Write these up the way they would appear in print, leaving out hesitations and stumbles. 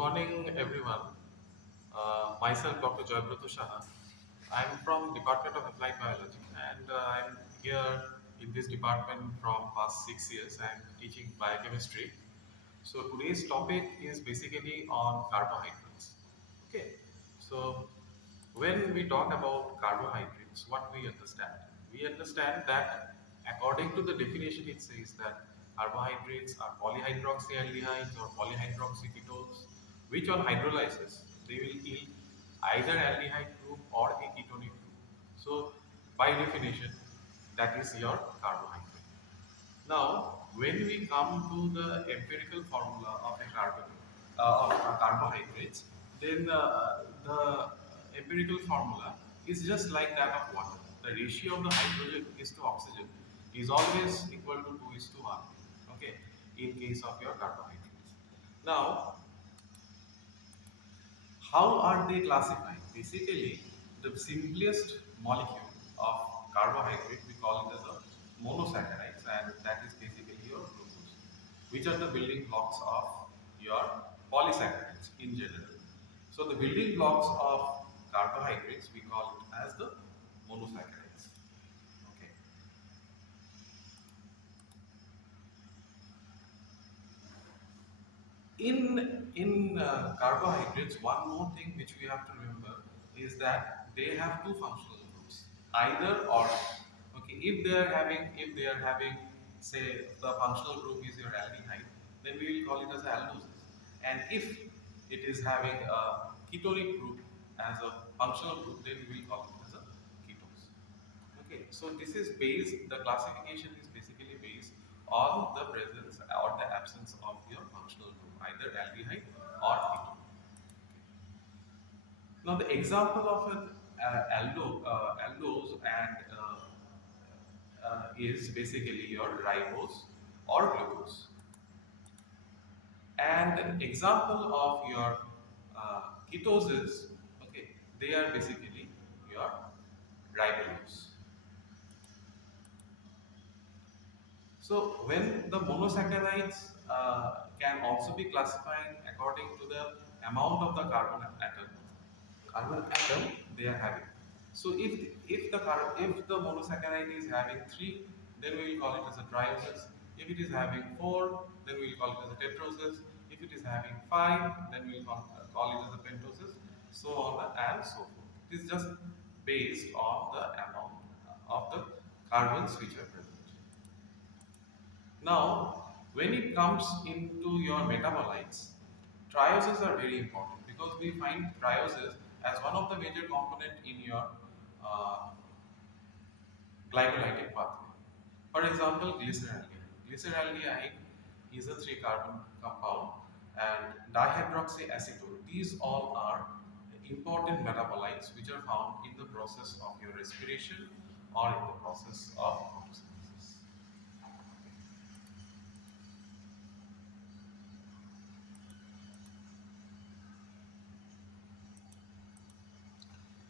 morning, everyone. Myself, Dr. JAYABRATA Saha. I'm from Department of Applied Biology, and I'm here in this department from past 6 years. I'm teaching biochemistry. So today's topic is basically on carbohydrates. Okay. So when we talk about carbohydrates, what we understand? We understand that according to the definition, it says that carbohydrates are polyhydroxyaldehydes or polyhydroxyketones, which on hydrolysis they will yield either aldehyde group or a ketonic group. So by definition, that is your carbohydrate. Now, when we come to the empirical formula of a carbohydrates, then the empirical formula is just like that of water. The ratio of the hydrogen is to oxygen is always equal to 2 is to 1. Okay, in case of your carbohydrates. Now, how are they classified? Basically, the simplest molecule of carbohydrate, we call it as a monosaccharides, and that is basically your glucose, which are the building blocks of your polysaccharides in general. So the building blocks of carbohydrates, we call it as the monosaccharides. Okay. In carbohydrates, one more thing which we have to remember is that they have two functional groups, either or. Okay, if they are having say the functional group is your aldehyde, then we will call it as aldoses. And if it is having a ketonic group as a functional group, then we will call it as a ketones. Okay, so this is based, the classification is basically based on the presence or the absence of your functional group, either aldehyde or ketone. Now, the example of an aldose and is basically your ribose or glucose. And an example of your ketoses, okay, they are basically your ribose. So when the monosaccharides can also be classified according to the amount of the carbon atom they are having. So if the monosaccharide is having three, then we will call it as a trioses. If it is having four, then we will call it as a tetroses. If it is having five, then we will call it as a pentoses. So on and so forth. It is just based on the amount of the carbons which are present. Now, when it comes into your metabolites, trioses are very important because we find trioses as one of the major component in your uh, glycolytic pathway. For example, glyceraldehyde. Glyceraldehyde is a three-carbon compound, and dihydroxyacetone. These all are important metabolites which are found in the process of your respiration or in the process of photosynthesis.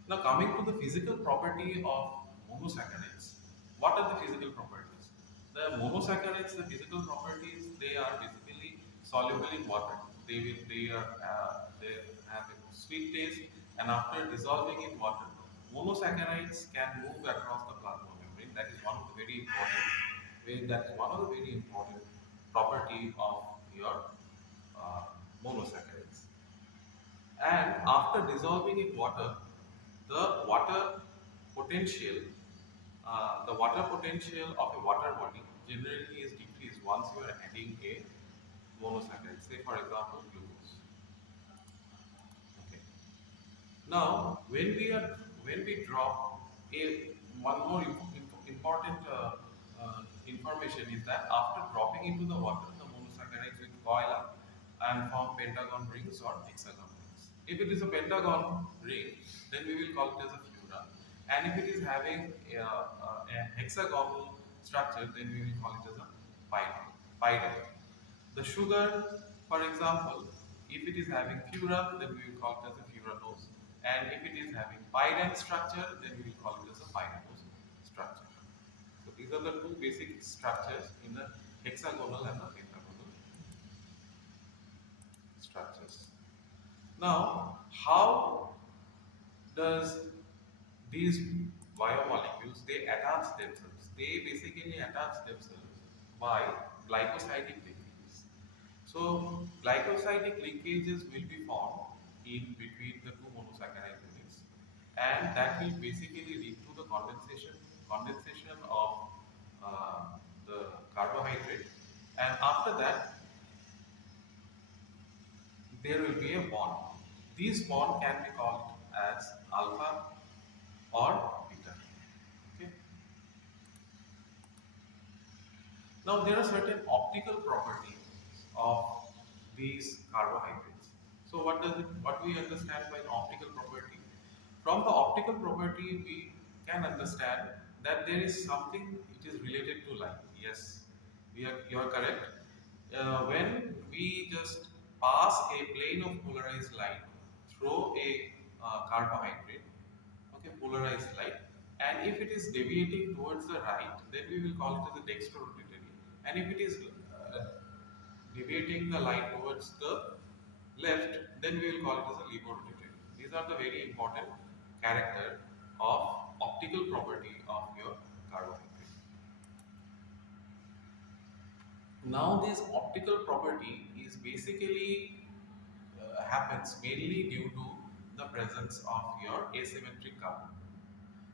Now, coming to the physical property of monosaccharides, what are the physical properties? The monosaccharides, the physical properties, they are basically soluble in water. They have a sweet taste, and after dissolving in water, monosaccharides can move across the plasma membrane. That is one of the very important. That is one of the very important property of your monosaccharides. And after dissolving in water, the water potential, the water potential of a water body generally is decreased once you are adding a monosaccharide, say for example glucose. Okay. Now, when we drop a one more important information is that after dropping into the water, the monosaccharides will coil up and form pentagon rings or hexagon rings. If it is a pentagon ring, then we will call it as a fura, and if it is having a hexagonal structure, then we will call it as a pidal. The sugar, for example, if it is having furan, then we will call it as a furanose. And if it is having pyran structure, then we will call it as a pyranose structure. So these are the two basic structures in the hexagonal and the pentagonal structures. Now, how does these biomolecules they attach themselves? They basically attach themselves by glycosidic linkages. So glycosidic linkages will be formed in between the two monosaccharide units, and that will basically lead to the condensation of the carbohydrate, and after that there will be a bond. These bond can be called as alpha or beta. Okay. Now there are certain optical properties of these carbohydrates. So what we understand by an optical property? From the optical property, we can understand that there is something which is related to light. Yes, you are correct. When we just pass a plane of polarized light through a carbohydrate, okay, polarized light, and if it is deviating towards the right, then we will call it as a dextrorotatory, and if it is deviating the light towards the left, then we will call it as a levorotatory. These are the very important character of optical property of your carbohydrate. Now this optical property is basically happens mainly due to the presence of your asymmetric carbon.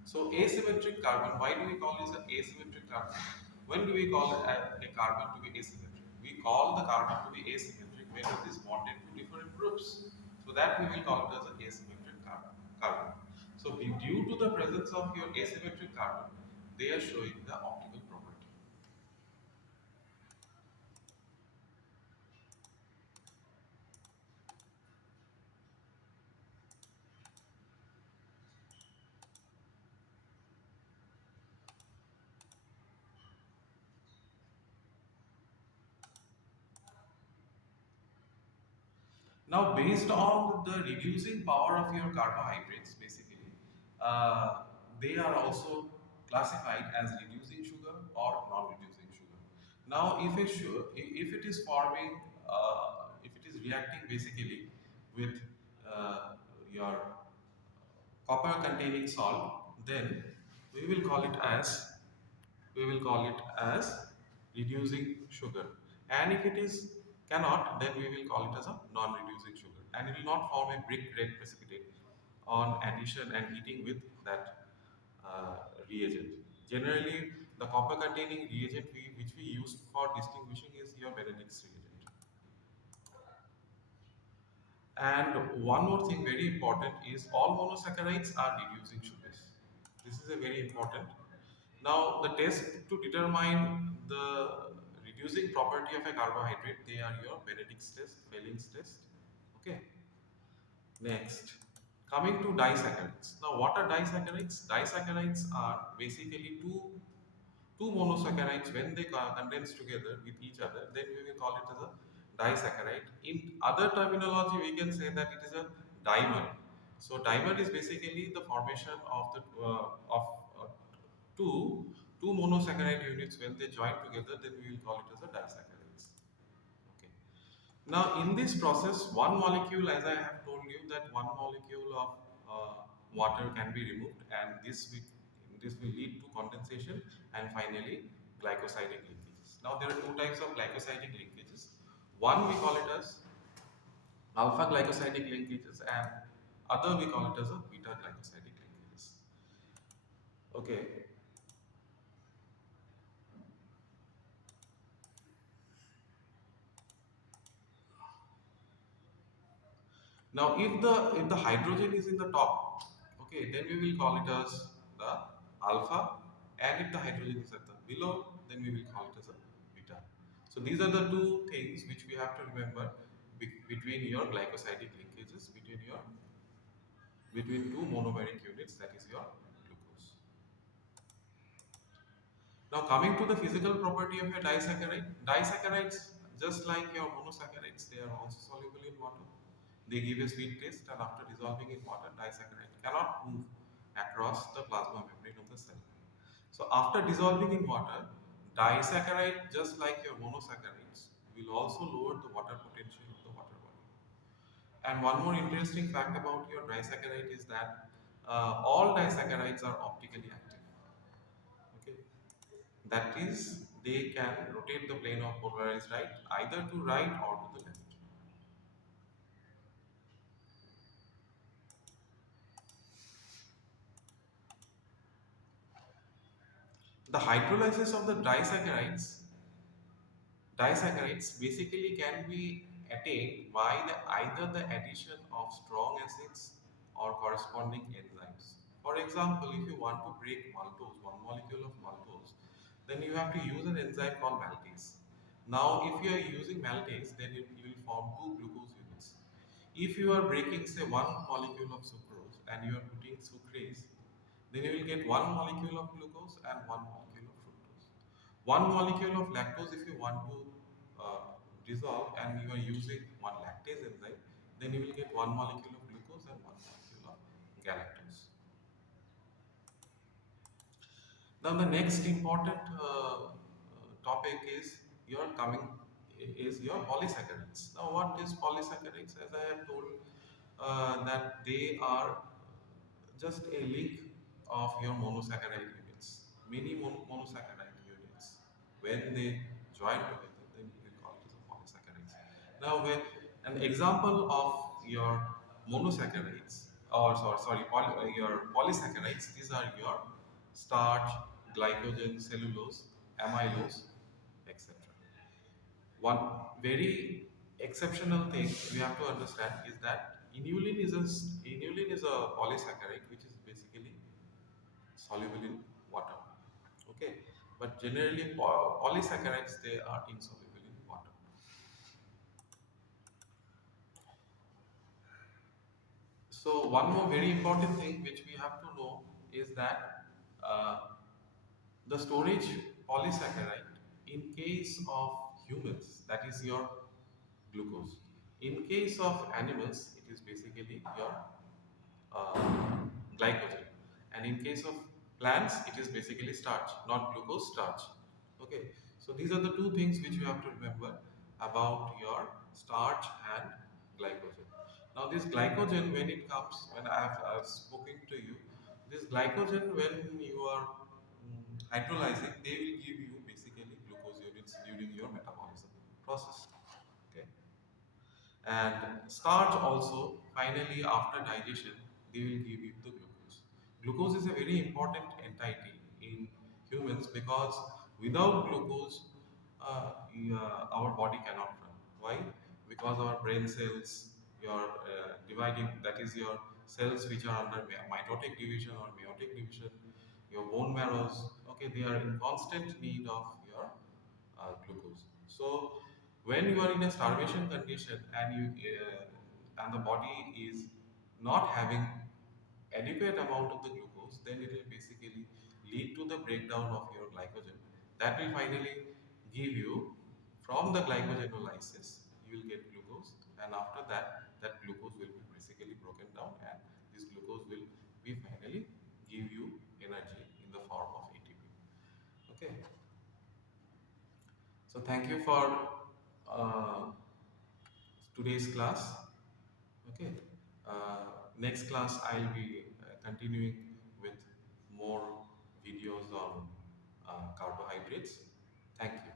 So asymmetric carbon, why do we call this an asymmetric carbon? When do we call a carbon to be asymmetric? We call the carbon to be asymmetric when it is bonded to different groups. So that we will call it as an asymmetric carbon. So due to the presence of your asymmetric carbon, they are showing the optical property. Now, based on the reducing power of your carbohydrates, basically, they are also classified as reducing sugar or non-reducing sugar. Now, if it is forming, if it is reacting basically with your copper-containing salt, then we will call it as we will call it as reducing sugar. And if it is cannot, then we will call it as a non-reducing sugar. And it will not form a brick red precipitate on addition and heating with that reagent. Generally, the copper containing reagent which we use for distinguishing is your Benedict's reagent. And one more thing very important is all monosaccharides are reducing sugars. This is a very important. Now the test to determine the reducing property of a carbohydrate, they are your Benedict's test, Felling's test. Okay. Next, coming to disaccharides. Now what are disaccharides? Disaccharides are basically two monosaccharides when they condense together with each other, then we will call it as a disaccharide. In other terminology, we can say that it is a dimer. So dimer is basically the formation of the of two two monosaccharide units when they join together, then we will call it as a disaccharides. Okay. Now, in this process, one molecule, as I have told you, that one molecule of water can be removed, and this will lead to condensation and finally glycosidic linkages. Now, there are two types of glycosidic linkages. One we call it as alpha glycosidic linkages, and other we call it as a beta glycosidic linkages. Okay. Now, if the hydrogen is in the top, okay, then we will call it as the alpha, and if the hydrogen is at the below, then we will call it as a beta. So these are the two things which we have to remember between your glycosidic linkages between two monomeric units, that is your glucose. Now coming to the physical property of a disaccharide, disaccharides just like your monosaccharides, they are also soluble in water. They give a sweet taste, and after dissolving in water, disaccharide cannot move across the plasma membrane of the cell. So after dissolving in water, disaccharide just like your monosaccharides will also lower the water potential of the water body. And one more interesting fact about your disaccharide is that all disaccharides are optically active. Okay, that is, they can rotate the plane of polarized light either to right or to the left. The hydrolysis of the disaccharides basically can be attained by either the addition of strong acids or corresponding enzymes. For example, if you want to break maltose, one molecule of maltose, then you have to use an enzyme called maltase. Now, if you are using maltase, then you will form two glucose units. If you are breaking, say, one molecule of sucrose and you are putting sucrase, then you will get one molecule of glucose and one molecule of fructose. One molecule of lactose, if you want to dissolve and you are using one lactase enzyme, then you will get one molecule of glucose and one molecule of galactose. Now the next important topic is your polysaccharides. Now what is polysaccharides? As I have told that they are just a link of your monosaccharide units. Many monosaccharide units, when they join together, then we call it as a polysaccharides. Now, an example of your monosaccharides, or your polysaccharides, these are your starch, glycogen, cellulose, amylose, etc. One very exceptional thing we have to understand is that inulin is a polysaccharide which is basically soluble in water. Okay, but generally polysaccharides, they are insoluble in water. So one more very important thing which we have to know is that uh, the storage polysaccharide in case of humans, that is your glucose. In case of animals, it is basically your glycogen. And in case of plants, it is basically starch, not glucose, starch. Okay, so these are the two things which you have to remember about your starch and glycogen. Now, this glycogen, when it comes, when I've spoken to you, this glycogen, when you are hydrolyzing, they will give you basically glucose units during your metabolism process. Okay, and starch also, finally, after digestion, they will give you the glucose. Glucose is a very important entity in humans because without glucose, our body cannot run. Why? Because our brain cells, your dividing, that is your cells which are under mitotic division or meiotic division, your bone marrows, okay, they are in constant need of your glucose. So when you are in a starvation condition and and the body is not having adequate amount of the glucose, then it will basically lead to the breakdown of your glycogen. That will finally give you, from the glycogenolysis, you will get glucose, and after that, that glucose will be basically broken down, and this glucose will be finally give you energy in the form of ATP. Okay. So thank you for uh, today's class. Okay. Next class I'll be continuing with more videos on carbohydrates. Thank you.